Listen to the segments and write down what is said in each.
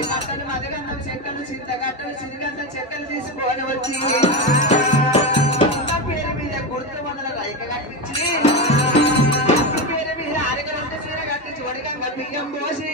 మదగన్నం చెక్కలు చింతగట్టలు చిరిగంత చెక్కలు తీసుకొని వచ్చి పేరు మీద గుర్తు మొదల రైక కట్టించి పేరు మీద అరగలంత చీర కట్టించి ఒడిగంగా బియ్యం పోసి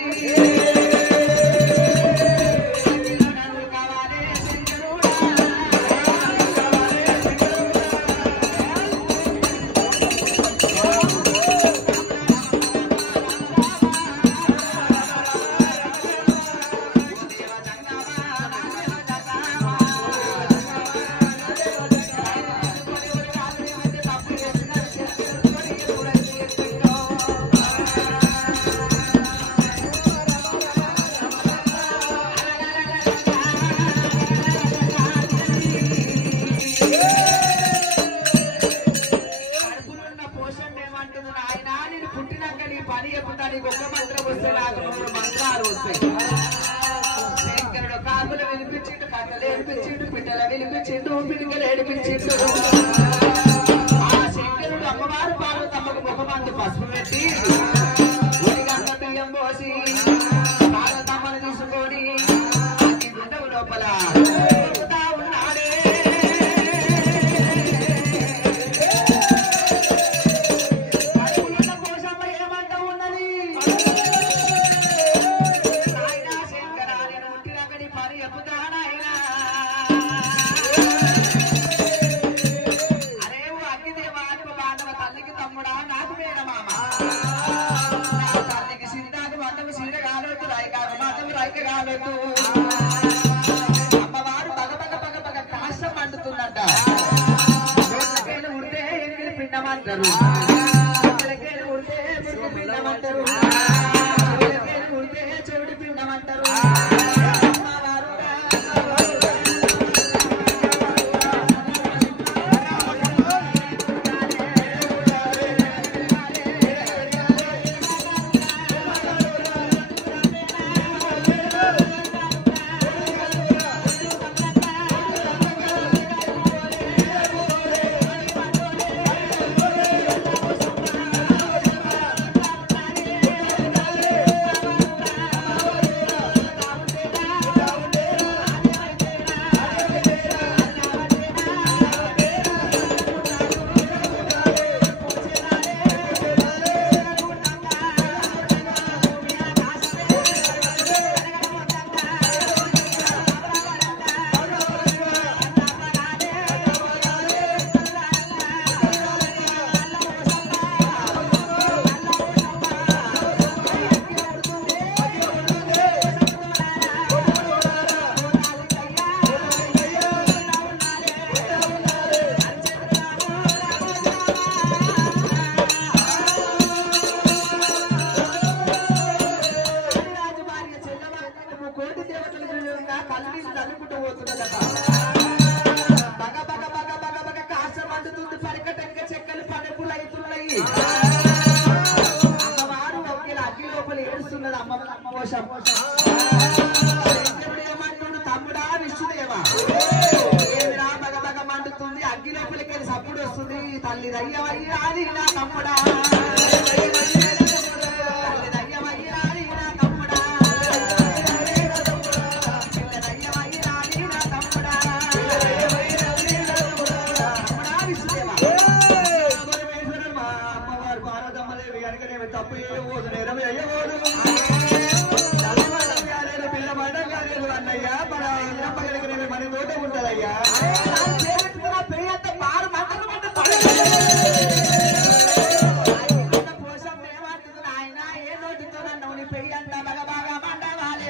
అమ్మవారు బగ కాశం అంటుతుందంట ఉడితే ఎన్ని పిండమంటారు ఉడితే పిండమంటారు ఉడితే చెవిడి పిండమంటారు అమ్మవారు ఒకేలా అగ్గి లోపల ఏడుస్తున్నది అమ్మ కోసం ఏమంటుడు తమ్ముడా విష్ణుదేవా ఏమిరా బగ మండుతుంది అగ్గి లోపలికి సప్పుడు వస్తుంది తల్లి దయ్యమయ్యాది నా తమ్ముడా తప్పు చేయబోదు నేరం అయ్యబోదు పిల్ల మండగారు అన్నయ్య మన అన్నప్పగలిగిన మన తోట ఉంటదయ్యా పెరిగంత మారు మంటలు కోసం ఏమంటుంది ఆయన ఏ నోటితో నన్ను నీ పెరిగంత బాగా మండవాలి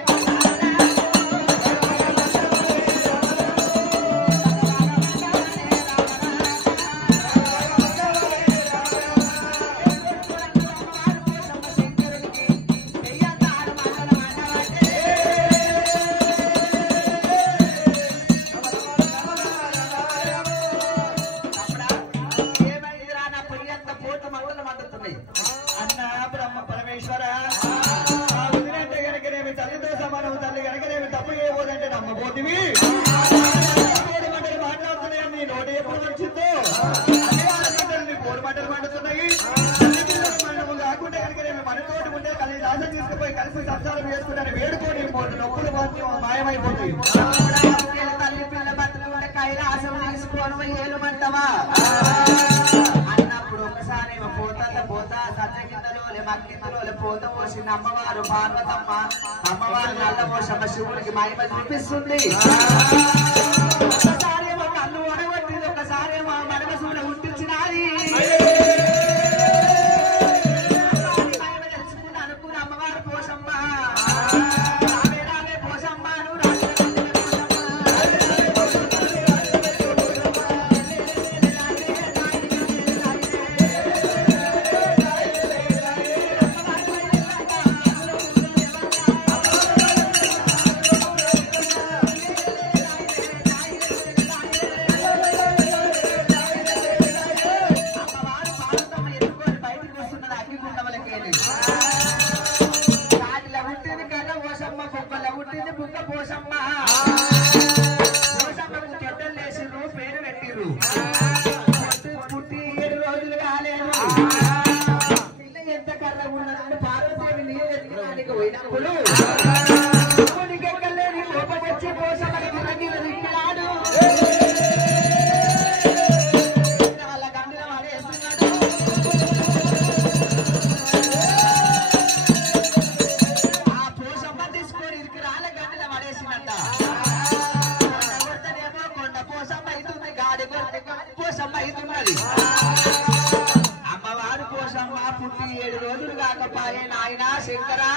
తీసుకుపోయి కలిసి కలిసి సంసారం చేసుకుంటాను వేడుకోని పోతుంది నొప్పులు మాయమైపోతాయి తల్లి పిల్ల బతుకుంటే కైలాసం తీసుకోవడం ఏలుమంటవా అన్నప్పుడు ఒకసారి పోతా సత్య కిందలో మక్కిందలో పోత పోసిన అమ్మవారు పార్వతమ్మ అమ్మవారు నల్లమోషమ్మ శివుడికి మహిమ చూపిస్తుంది ఒకసారి ఏమో కన్ను ఒడగొట్టింది ఒకసారి ఏమో మడమ సూడ ఉట్టించినది మహిమ తెలుసుకుని అనుకున్న అమ్మవారు పోషమ్మ రావే పోషమ్మ పుట్టి 7 రోజులు కాలేదు ఎంత కర్ర ఉన్నదని పార్వదేవి నీళ్ళు ఎత్తుకోడానికి పోయినప్పుడు ఎక్కలేని కోపం వచ్చి పోషమని గిన్నె దిక్కులాడు వాళ్ళ గండిన వాడేస్తున్నాడు ఆ పోషమ్మ తీసుకొని ఇరికి రాళ్ళ గండిన పడేసినట్ట కొండ పోషమ్మ అవుతుంది గాడి పోషమ్మ అవుతున్నది అమ్మవారు పోషమ్మ పుట్టి 7 రోజులు కాకపోయే నాయనా శంకరా